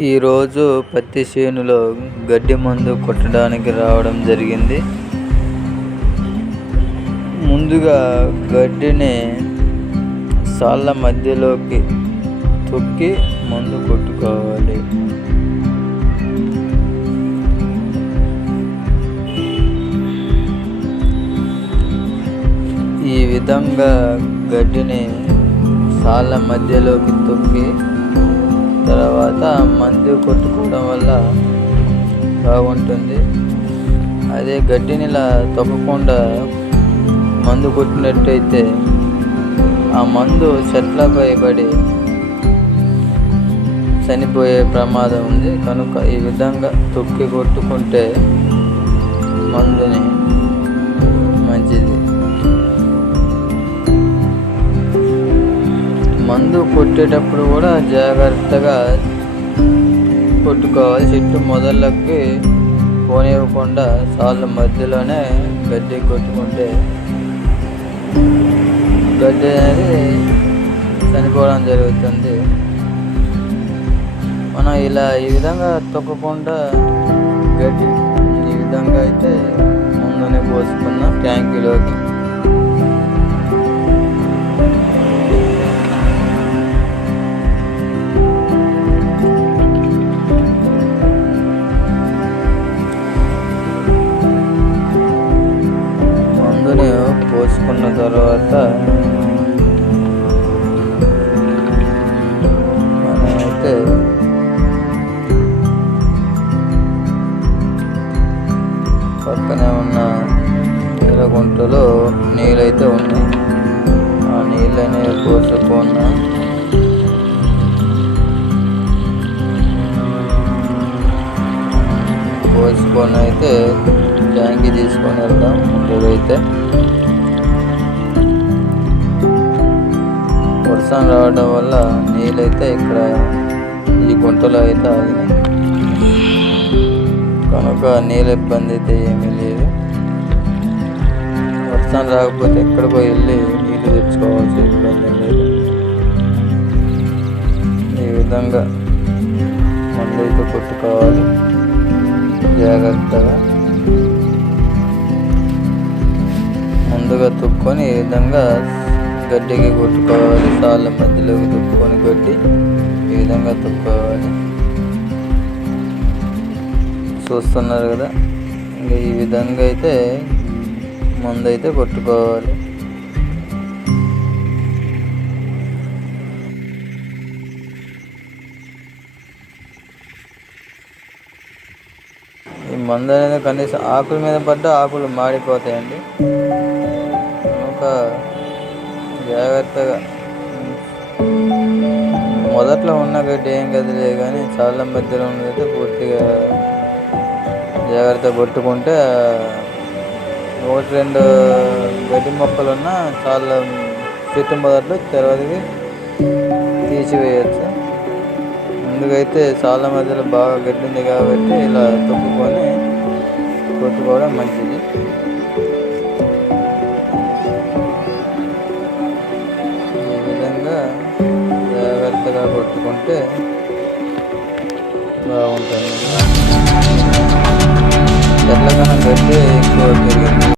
ఈరోజు పత్తి చేనులో గడ్డి మందు కొట్టడానికి రావడం జరిగింది. ముందుగా గడ్డిని సాళ్ళ మధ్యలోకి తొక్కి మందు కొట్టుకోవాలి. ఈ విధంగా గడ్డిని సాళ్ళ మధ్యలోకి తొక్కి తర్వాత మందు కొట్టుకోవడం వల్ల బాగుంటుంది. అదే గడ్డిని ఇలా తొక్కకుండా మందు కొట్టినట్టయితే ఆ మందు చెట్లపై పడి చనిపోయే ప్రమాదం ఉంది. కనుక ఈ విధంగా తొక్కి కొట్టుకుంటే మందుని మంచిది. మందు కొట్టేటప్పుడు కూడా జాగ్రత్తగా కొట్టుకోవాలి చెట్టు మొదళ్ళకి పోనివ్వకుండా సార్లు మధ్యలోనే గడ్డి కొట్టుకుంటే గడ్డి అనేది చనిపోవడం జరుగుతుంది. మనం ఇలా ఈ విధంగా తొక్కకుండా గడ్డి పోసుకున్న తర్వాత మనమైతే పక్కనే ఉన్న నీళ్ళ గుంటలో నీళ్ళైతే ఉన్నాయి. ఆ నీళ్ళనే పోసుకున్నా పోసుకొని అయితే ట్యాంక్ తీసుకొని వెళ్దాం. ముందుకైతే వర్షం రావడం వల్ల నీళ్ళైతే ఇక్కడ ఈ గుంటలో అయితే ఆగినాయి. కనుక నీళ్ళ ఇబ్బంది అయితే ఏమీ లేదు. వర్షం రాకపోతే ఎక్కడికో వెళ్ళి నీళ్ళు తెచ్చుకోవాల్సిన ఇబ్బంది లేదు. ఈ విధంగా మందు అయితే కొట్టుకోవాలి. జాగ్రత్తగా ముందుగా తుక్కొని ఈ విధంగా గడ్డికి కొట్టుకోవాలి సాళ్ళ మధ్యలోకి తుప్పుకొని కొట్టి ఈ విధంగా తుప్పుకోవాలి చూస్తున్నారు కదా? ఇంకా ఈ విధంగా అయితే మందు అయితే కొట్టుకోవాలి. ఈ మందు అనేది కనీసం ఆకుల మీద పడ్డ ఆకులు మాడిపోతాయండి. ఒక జాగ్రత్తగా. మొదట్లో ఉన్న గడ్డి ఏం కదిలే కానీ చాలా మధ్యలో ఉన్నదైతే పూర్తిగా జాగ్రత్త కొట్టుకుంటే ఒకటి రెండు గడ్డి మొక్కలు ఉన్న చాలా చెట్టు మొదట్లో తర్వాతకి తీసివేయచ్చు. ముందుకైతే చాలా మధ్యలో బాగా గడ్డి ఉంది కాబట్టి ఇలా తొక్కుకొని కొట్టుకోవడం మంచిది. పెట్టుకుంటే బాగుంటుంది. చెట్ల కన్నా పెట్టి ఎక్కువ పెరిగింది.